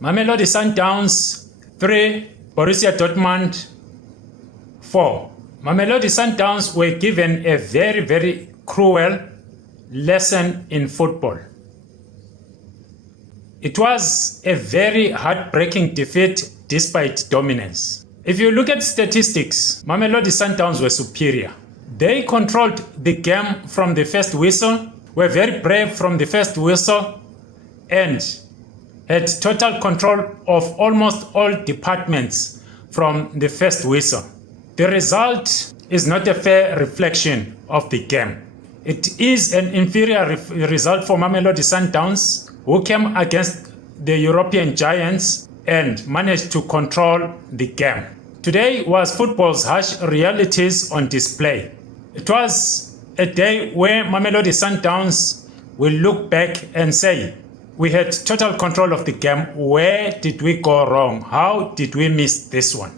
Mamelodi Sundowns 3, Borussia Dortmund 4. Mamelodi Sundowns were given a very, very cruel lesson in football. It was a very heartbreaking defeat despite dominance. If you look at statistics, Mamelodi Sundowns were superior. They controlled the game from the first whistle, were very brave from the first whistle, and had total control of almost all departments from the first whistle. The result is not a fair reflection of the game. It is an inferior result for Mamelodi Sundowns, who came against the European giants and managed to control the game. Today was football's harsh realities on display. It was a day where Mamelodi Sundowns will look back and say, we had total control of the game. Where did we go wrong? How did we miss this one?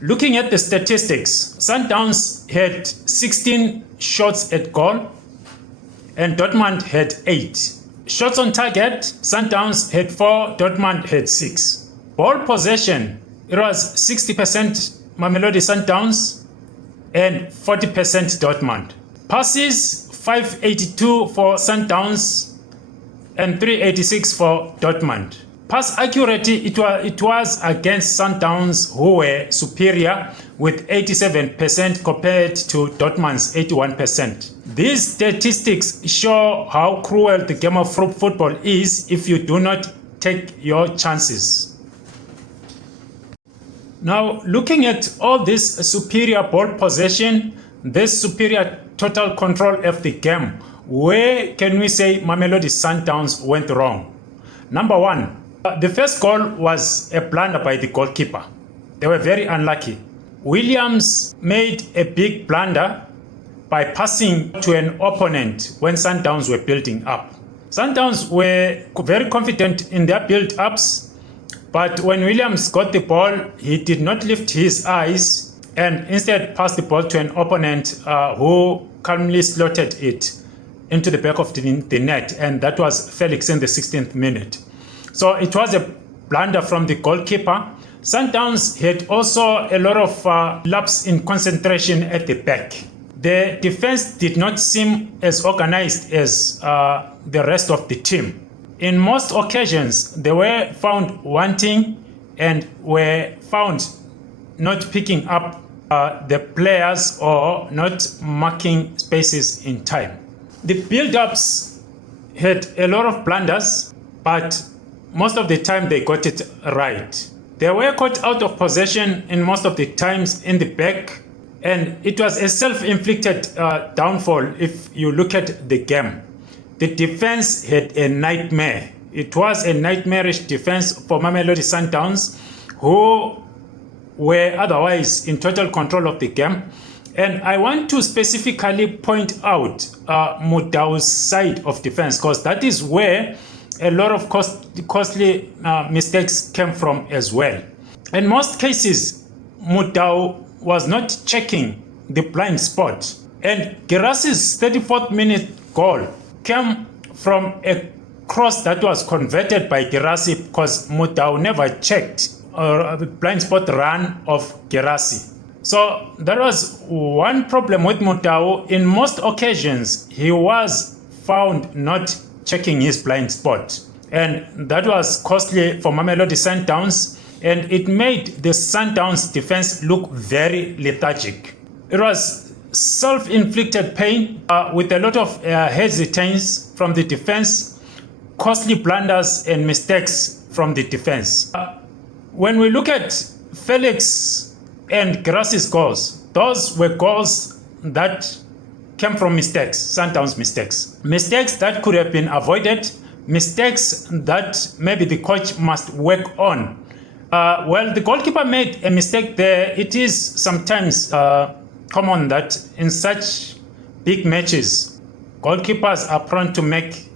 Looking at the statistics, Sundowns had 16 shots at goal and Dortmund had 8. Shots on target, Sundowns had 4, Dortmund had 6. Ball possession, it was 60% Mamelodi Sundowns and 40% Dortmund. Passes, 582 for Sundowns and 386 for Dortmund. Pass accuracy, it was against Sundowns, who were superior with 87% compared to Dortmund's 81%. These statistics show how cruel the game of football is if you do not take your chances. Now, looking at all this superior ball possession, this superior total control of the game, where can we say Mamelodi Sundowns went wrong? Number one, the first goal was a blunder by the goalkeeper. They were very unlucky. Williams made a big blunder by passing to an opponent when Sundowns were building up. Sundowns were very confident in their build-ups, but when Williams got the ball, he did not lift his eyes and instead passed the ball to an opponent who calmly slotted it into the back of the net, and that was Felix in the 16th minute. So it was a blunder from the goalkeeper. Sundowns had also a lot of lapse in concentration at the back. The defense did not seem as organized as the rest of the team. In most occasions, they were found wanting and were found not picking up the players or not marking spaces in time. The build-ups had a lot of blunders, but most of the time they got it right. They were caught out of possession in most of the times in the back, and it was a self-inflicted downfall if you look at the game. The defense had a nightmare. It was a nightmarish defense for Mamelodi Sundowns, who were otherwise in total control of the game. And I want to specifically point out Mudau's side of defense, because that is where a lot of costly mistakes came from as well. In most cases, Mudau was not checking the blind spot. And Gerassi's 34th minute goal came from a cross that was converted by Gerassi because Mudau never checked a blind spot run of Gerassi. So there was one problem with Mudau. In most occasions, he was found not checking his blind spot. And that was costly for Mamelodi Sundowns, and it made the Sundowns defense look very lethargic. It was self-inflicted pain with a lot of hesitance from the defense, costly blunders and mistakes from the defense. When we look at Felix and Gerassi's goals, those were goals that came from mistakes, Sundowns mistakes. Mistakes that could have been avoided, mistakes that maybe the coach must work on. Well, the goalkeeper made a mistake there. It is sometimes common that in such big matches, goalkeepers are prone to make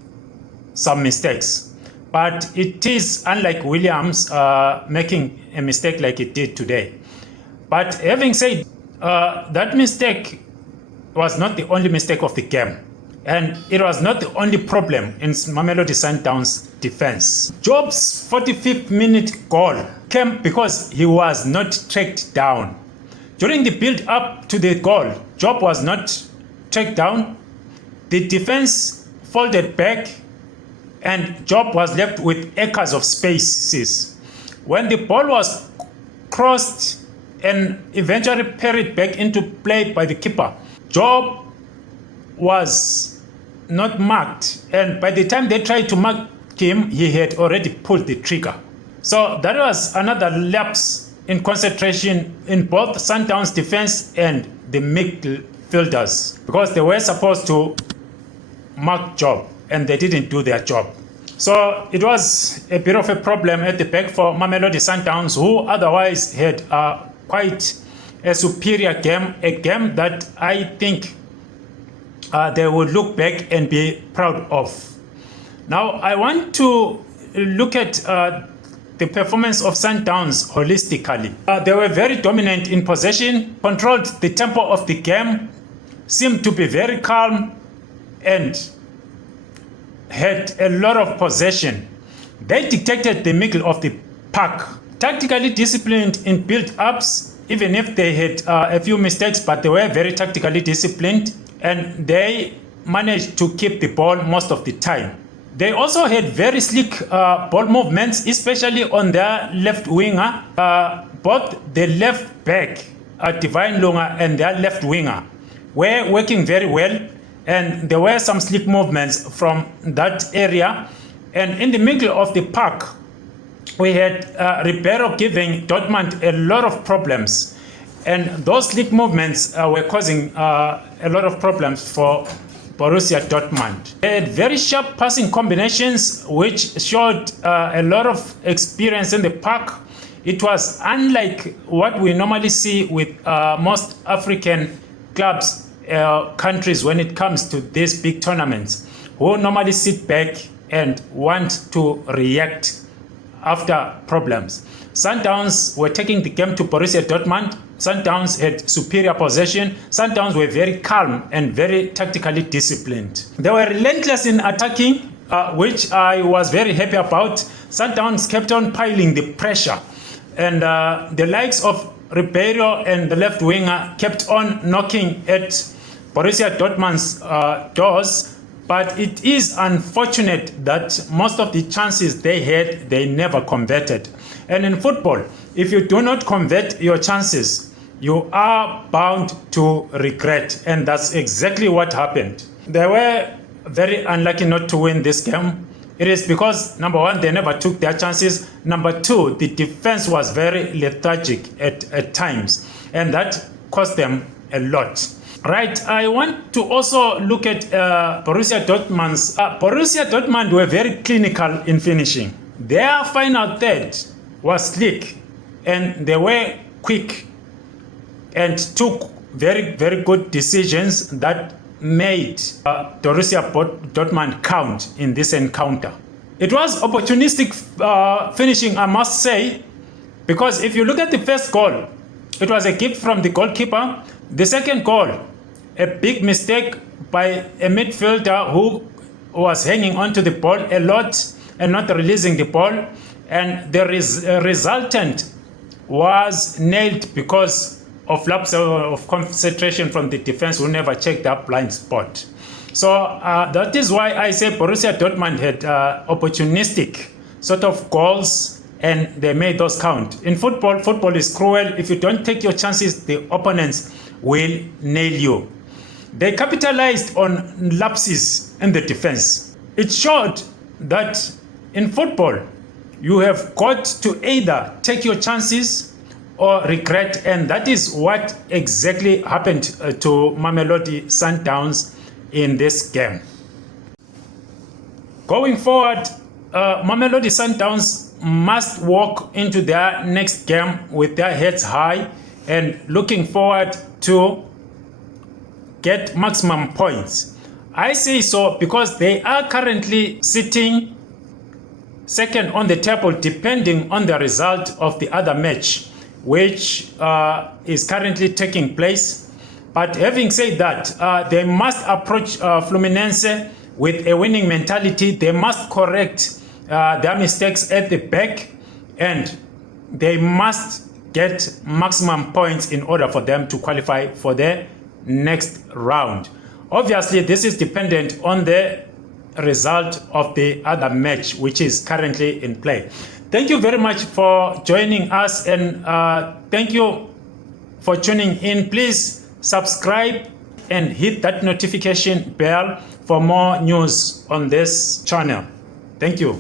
some mistakes. But it is unlike Williams making a mistake like it did today. But having said that mistake was not the only mistake of the game. And it was not the only problem in Mamelodi Sundowns defense. Job's 45th minute goal came because he was not tracked down. During the build up to the goal, Job was not tracked down. The defense folded back and Job was left with acres of spaces. When the ball was crossed and eventually parried back into play by the keeper, Job was not marked, and by the time they tried to mark him, he had already pulled the trigger. So that was another lapse in concentration in both Sundowns defense and the midfielders, because they were supposed to mark Job and they didn't do their job. So it was a bit of a problem at the back for Mamelodi Sundowns, who otherwise had quite a superior game, a game that I think they would look back and be proud of. Now, I want to look at the performance of Sundowns holistically. They were very dominant in possession, controlled the tempo of the game, seemed to be very calm, and had a lot of possession. They dictated the middle of the park, tactically disciplined in build-ups, even if they had a few mistakes, but they were very tactically disciplined, and they managed to keep the ball most of the time. They also had very slick ball movements, especially on their left winger. Both the left back, Divine Lunga, and their left winger were working very well, and there were some slick movements from that area. And in the middle of the park, we had Ribeiro giving Dortmund a lot of problems. And those slick movements were causing a lot of problems for Borussia Dortmund. They had very sharp passing combinations, which showed a lot of experience in the park. It was unlike what we normally see with most African clubs, countries, when it comes to these big tournaments, who normally sit back and want to react after problems. Sundowns were taking the game to Borussia Dortmund. Sundowns had superior possession. Sundowns were very calm and very tactically disciplined. They were relentless in attacking, which I was very happy about. Sundowns kept on piling the pressure, and the likes of Ribeiro and the left winger kept on knocking at Borussia Dortmund's doors. But it is unfortunate that most of the chances they had, they never converted. And in football, if you do not convert your chances, you are bound to regret. And that's exactly what happened. They were very unlucky not to win this game. It is because, number one, they never took their chances. Number two, the defense was very lethargic at times. And that cost them a lot. Right, I want to also look at Borussia Dortmund's. Borussia Dortmund were very clinical in finishing. Their final third was slick, and they were quick and took very, very good decisions that made Borussia Dortmund count in this encounter. It was opportunistic finishing, I must say, because if you look at the first goal, it was a gift from the goalkeeper. The second goal, a big mistake by a midfielder who was hanging onto the ball a lot and not releasing the ball. And the resultant was nailed because of lapse of concentration from the defense, who never checked that blind spot. So that is why I say Borussia Dortmund had opportunistic sort of goals, and they made those count. In football, football is cruel. If you don't take your chances, the opponents will nail you. They capitalized on lapses in the defense. It showed that in football, you have got to either take your chances or regret, and that is what exactly happened to Mamelodi Sundowns in this game. Going forward, Mamelodi Sundowns must walk into their next game with their heads high and looking forward to get maximum points. I say so because they are currently sitting second on the table, depending on the result of the other match, which is currently taking place. But having said that, they must approach Fluminense with a winning mentality. They must correct their mistakes at the back, and they must get maximum points in order for them to qualify for the next round. Obviously, this is dependent on the result of the other match, which is currently in play. Thank you very much for joining us, and thank you for tuning in. Please subscribe and hit that notification bell for more news on this channel. Thank you.